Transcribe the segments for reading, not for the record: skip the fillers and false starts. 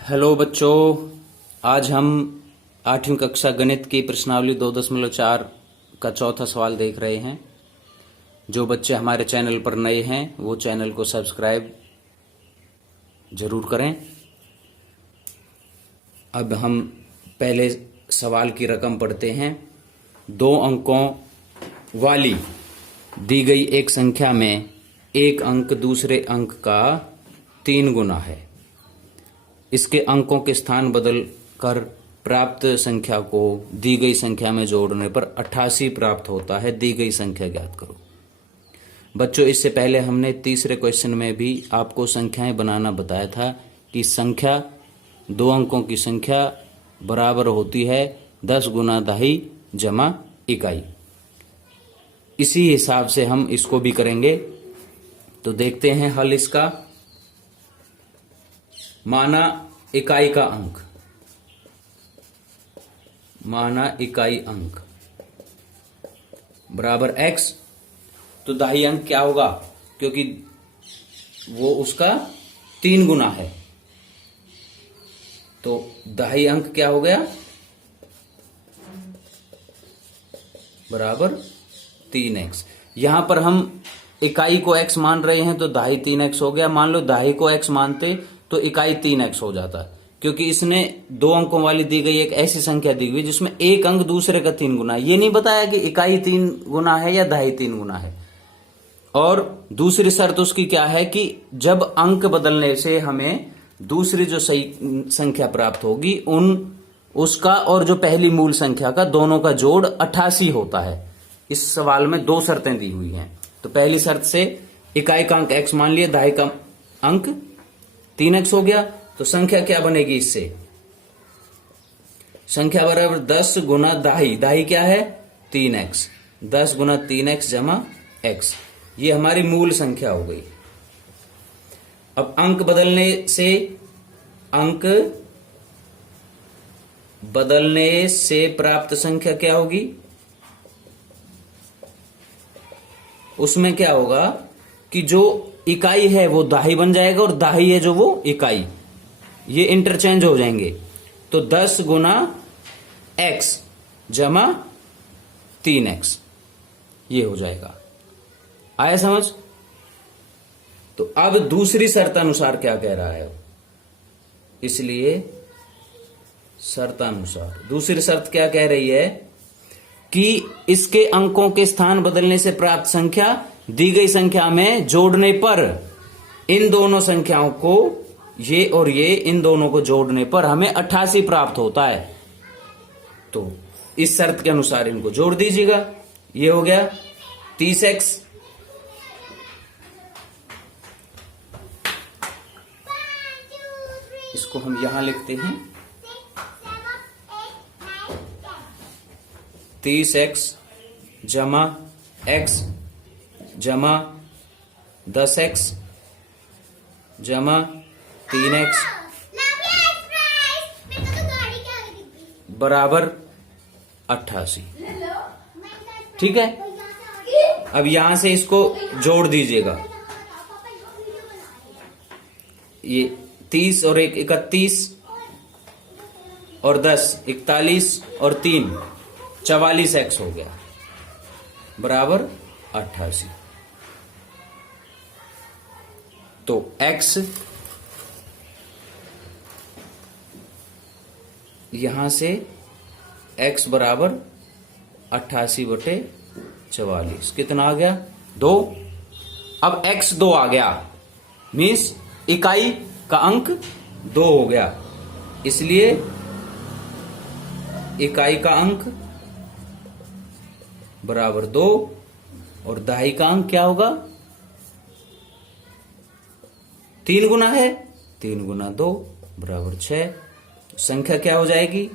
Hello बच्चों, आज हम 8वीं कक्षा गणित की प्रश्नावली 2.4 का चौथा सवाल देख रहे हैं। जो बच्चे हमारे चैनल पर नए हैं वो चैनल को सब्सक्राइब जरूर करें। अब हम पहले सवाल की रकम पढ़ते हैं। 2 अंकों वाली दी गई एक संख्या में एक अंक दूसरे अंक का 3 गुना है। इसके अंकों के स्थान बदल कर प्राप्त संख्या को दी गई संख्या में जोड़ने पर 88 प्राप्त होता है। दी गई संख्या ज्ञात करो। बच्चों, इससे पहले हमने तीसरे क्वेश्चन में भी आपको संख्याएं बनाना बताया था कि संख्या 2 अंकों की संख्या बराबर होती है 10 गुना दहाई जमा इकाई। इसी हिसाब से हम इसको भी करेंगे। तो देखते हैं हल इसका। माना इकाई का अंक, माना इकाई अंक बराबर x, तो दहाई अंक क्या होगा, क्योंकि वो उसका 3 गुना है। तो दहाई अंक क्या हो गया, बराबर 3x। यहां पर हम इकाई को x मान रहे हैं तो दहाई 3x हो गया। मान लो दहाई को x मानते तो इकाई 3x हो जाता, क्योंकि इसने 2 अंकों वाली दी गई एक ऐसी संख्या दी हुई जिसमें एक अंक दूसरे का 3 गुना है। ये नहीं बताया कि इकाई 3 गुना है या दहाई 3 गुना है। और दूसरी शर्त उसकी क्या है कि जब अंक बदलने से हमें दूसरी जो सही संख्या प्राप्त होगी उसका और जो पहली मूल संख्या का दोनों का जोड़ 88 होता है। इस सवाल में 2 शर्तें दी हुई हैं। तो पहली शर्त से इकाई का अंक x मान लिया, दहाई का अंक 3x हो गया। तो संख्या क्या बनेगी इससे, संख्या बराबर 10 गुना दहाई, दहाई क्या है 3x, 10 गुना 3x जमा x, ये हमारी मूल संख्या हो गई। अब अंक बदलने से प्राप्त संख्या क्या होगी, उसमें क्या होगा कि जो इकाई है वो दहाई बन जाएगा और दहाई है जो वो इकाई, ये इंटरचेंज हो जाएंगे। तो 10 गुना x जमा 3x ये हो जाएगा। आया समझ। तो अब दूसरी शर्त अनुसार क्या कह रहा है, इसलिए शर्तानुसार दूसरी शर्त क्या कह रही है कि इसके अंकों के स्थान बदलने से प्राप्त संख्या दी गई संख्या में जोड़ने पर इन दोनों संख्याओं को, ये और ये, इन दोनों को जोड़ने पर हमें 88 प्राप्त होता है। तो इस शर्त के अनुसार इनको जोड़ दीजिएगा। ये हो गया 30x इसको हम यहां लिखते हैं 30x जमा x जमा 10x जमा 3x बराबर 88। ठीक है। अब यहां से इसको जोड़ दीजिएगा। ये 30 और 1 31 और 10 41 और 3 44x हो गया बराबर 88। तो x यहां से x बराबर 88/44 कितना आ गया 2। अब x 2 आ गया, मीन्स इकाई का अंक 2 हो गया, इसलिए इकाई का अंक बराबर 2 और दहाई का अंक क्या होगा 3 गुना है, 3 गुना 2 बराबर 6। संख्या क्या हो जाएगी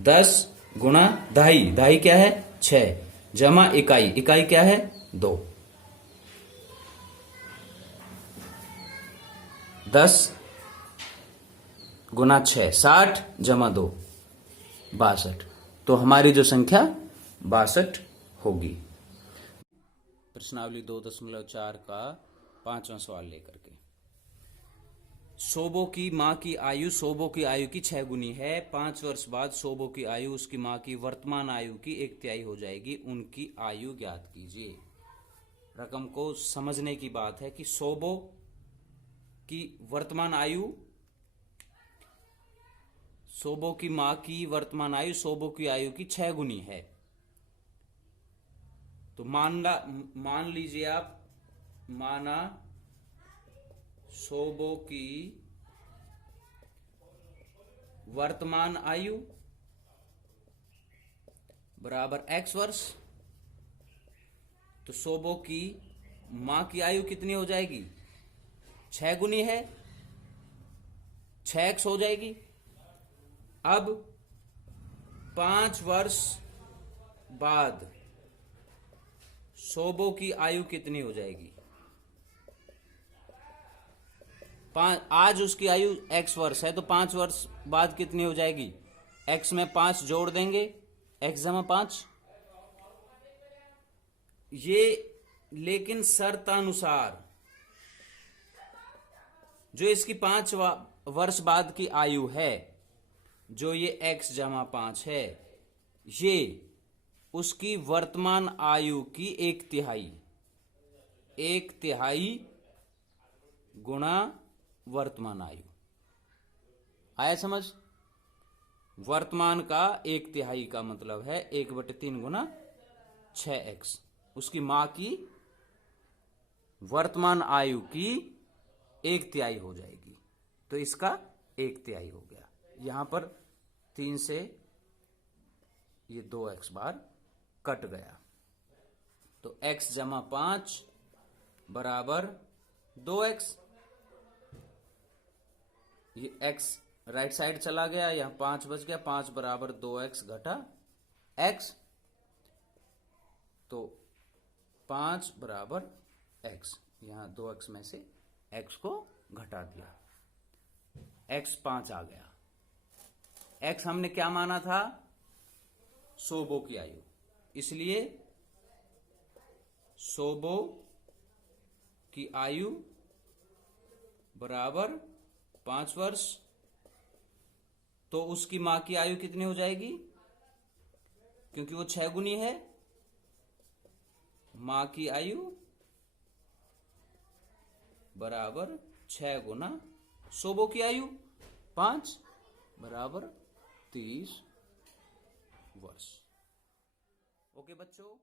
10 गुना दहाई, दहाई क्या है 6 जमा इकाई, इकाई क्या है 2। 10 गुना 6 60 जमा 2 62। तो हमारी जो संख्या 62 होगी। प्रश्नावली 2.4 का 5वां सवाल लेकर के सोबो की माँ की आयु सोबो की आयु की 6 गुनी है। 5 वर्ष बाद सोबो की आयु उसकी माँ की वर्तमान आयु की 1/3 हो जाएगी। उनकी आयु ज्ञात कीजिए। रकम को समझने की बात है कि सोबो की वर्तमान आयु, सोबो की माँ की वर्तमान आयु सोबो की आयु की 6 गुनी है। तो मान लीजिए आप, माना सोबो की वर्तमान आयु बराबर x वर्ष। तो सोबो की मां की आयु कितनी हो जाएगी? 6 गुनी है, 6x हो जाएगी। अब 5 वर्ष बाद सोबो की आयु कितनी हो जाएगी? आज उसकी आयु x वर्ष है, तो 5 वर्ष बाद कितनी हो जाएगी? x में 5 जोड़ देंगे, x जमा 5। ये लेकिन शर्तानुसार जो इसकी 5 वर्ष बाद की आयु है, जो ये x जमा 5 है, ये उसकी वर्तमान आयु की 1/3 गुणा वर्तमान आयु। आया समझ? वर्तमान का 1/3 का मतलब है 1/3 गुना 6x। उसकी मां की वर्तमान आयु की 1/3 हो जाएगी। तो इसका 1/3 हो गया। यहां पर 3 से ये 2x बार कट गया। तो x जमा 5 बराबर 2x। ये x राइट साइड चला गया, यहां 5 बच गया। 5 बराबर 2x घटा x। तो 5 बराबर x। यहां 2x में से x को घटा दिया, x 5 आ गया। x हमने क्या माना था? सोबो की आयु। इसलिए सोबो की आयु बराबर 5 वर्ष। तो उसकी मां की आयु कितनी हो जाएगी? क्योंकि वो 6 गुनी है। मां की आयु बराबर 6 गुना सोबो की आयु 5 बराबर 30 वर्ष। ओके बच्चों।